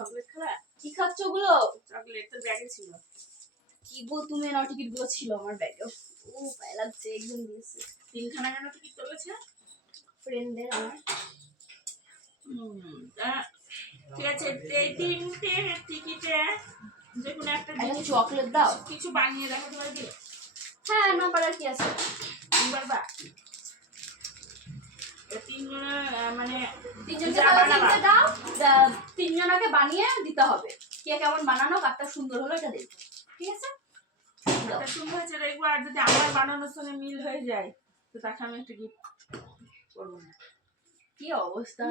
Chocolate খালা? কি খাচ্ছ ওগুলো? চকলেট তো ব্যাগে ছিল। কি গো তুমি না টিকিট গুলো ছিল আমার ব্যাগে। ও পায়ে লাগছে, একদম দিয়েছে। 3খানা কেন টিকিট চলেছে? ফ্রেন্ডদের আমার। ঠিক আছে, এই 3টে টিকিটে যে কোনো একটা একটা চকলেট দাও। কিছু বানিয়ে দেখাতে পারবি? হ্যাঁ, না পারার কি আছে? পারবা? মানে তিনজনকে দাও, তিনজনকে বানিয়ে দিতে হবে। কে কেমন বানানো, কারটা সুন্দর হলো এটা দেখো, ঠিক আছে? এটা সুন্দর হয়েছে দেখবো, আর যদি আমার বানানোর সঙ্গে মিল হয়ে যায় তো তাকে আমি একটা গিফট করবো না। কি অবস্থা!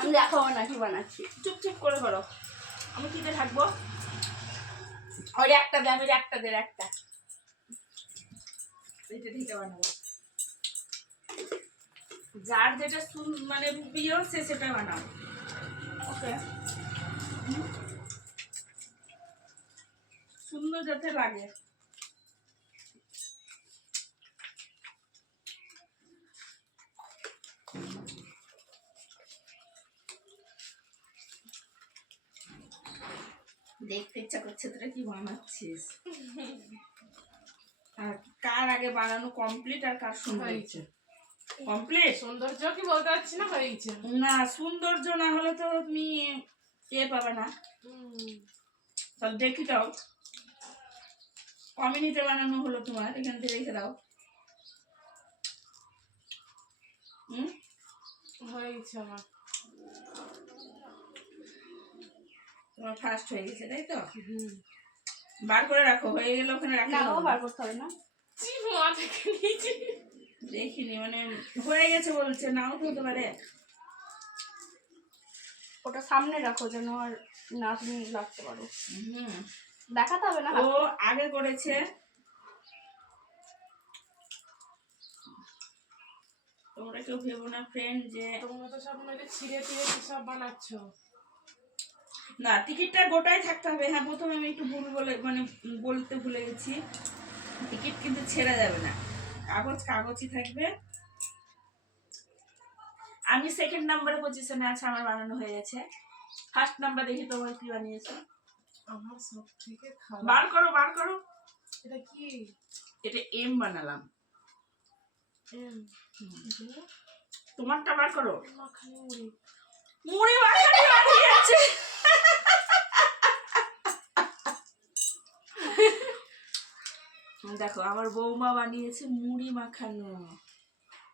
আমি দেখাবো না কি বানাচ্ছি। চুপচুপ করে করো। আমি কিতে থাকবো? ওই একটা দে, আমি একটা দে, একটা এটা দিতে বানাবো। যার যেটা মানে প্রিয় সে সেটা বানাও। ওকে, সুন্দর যাতে লাগে। দেখতে ইচ্ছা করছে তোরা কি বানাচ্ছিস। আর কার আগে বানানো কমপ্লিট আর কার সুন্দর হয়েছে? কমপ্লিট সৌন্দর্য কি বলতে পারছি না, হয়েছে না। সৌন্দর্য না হলে তো তুমি পাবে না। তাহলে দেখি দাও, কমিউনিতে বানানো হলো তোমার, এখান থেকে রেখে দাও। হয়েছে আমার, তোমার ফার্স্ট হয়ে গেছে তাই তো? বার করে রাখো, হয়ে গেলে ওখানে রাখো। বার করতে হবে না, দেখিনি, মানে হয়ে গেছে বলছে, নাও তো হতে পারে। ওটা সামনে রাখো যেন আর না তুমি রাখতে পারো। দেখাতে হবে না। ও আগে করেছে, তোমরা কেউ ভেবো না ফ্রেন্ড যে তোমরা তো সব মানে ছিঁড়ে ছিঁড়ে সব বানাচ্ছ। না, টিকিটটা গোটাই থাকতে হবে। হ্যাঁ, প্রথমে আমি একটু ভুল বলতে ভুলে গেছি। টিকিট কিন্তু ছেড়া যাবে না, কাগজই থাকবে। আমি সেকেন্ড নাম্বারে পজিশনে আছে, আমার বানানো হয়ে গেছে। ফার্স্ট নাম্বার দেখি তোমার কি বানিয়েছো। আমার সব থেকে খারাপ। বার করো। এটা কি? এটা এম বানালাম। এম? তোমারটা বার করো। মাখানি মুড়ি। মুড়ি মাখানি বানিয়েছে। দেখো, আমার বৌমা বানিয়েছে মুড়ি মাখানো,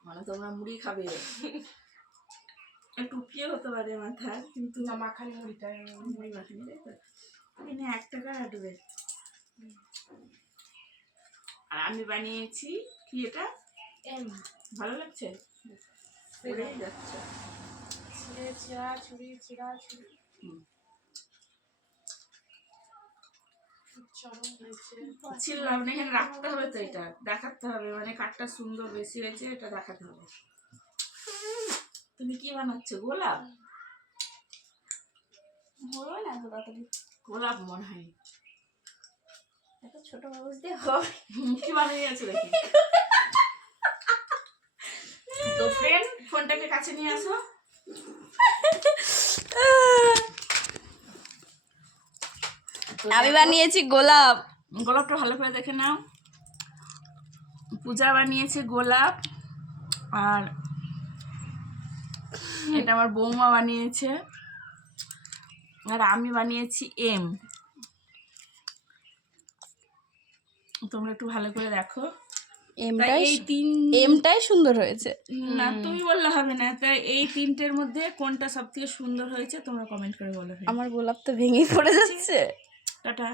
মানে তোমরা মুড়ি খাবে। টুপিও হতে পারে মাথা, কিন্তু না, মাখানি মুড়িটা। মুড়ি মাখানি তাই তো? এনে 1 টাকা হাঁটবে। আর আমি বানিয়েছি কি, এটা এম। ভালো লাগছে? যাচ্ছে ছিঁড়ে ছিঁড়া ছুরি, ছিঁড়া ছুরি। ছিলাম না, এখানে রাখতে হবে তো, এটা দেখাতে হবে, মানে কাঠটা সুন্দর বেশি হয়েছে এটা দেখাতে হবে। তুমি কি বানাচ্ছো? গোলাপ? হলো না তো তাড়াতাড়ি। গোলাপ মনে হয় এত ছোট কাগজ দিয়ে হবে? কি বানিয়েছো দেখি। তো ফ্রেন্ড, ফোনটাকে কাছে নিয়ে আসো। আমি বানিয়েছি গোলাপ। গোলাপটা ভালো করে দেখে নাও। পূজা বানিয়েছে গোলাপ, আর এটা আমার বৌমা বানিয়েছে, আর আমি বানিয়েছি এম। তোমরা একটু ভালো করে দেখো। এমটাই সুন্দর হয়েছে। না, তুমি বললে হবে না। তাই এই 3টের মধ্যে কোনটা সব থেকে সুন্দর হয়েছে তোমরা কমেন্ট করে বলো। আমার গোলাপ তো ভেঙে পড়ে যাচ্ছে। টাটা।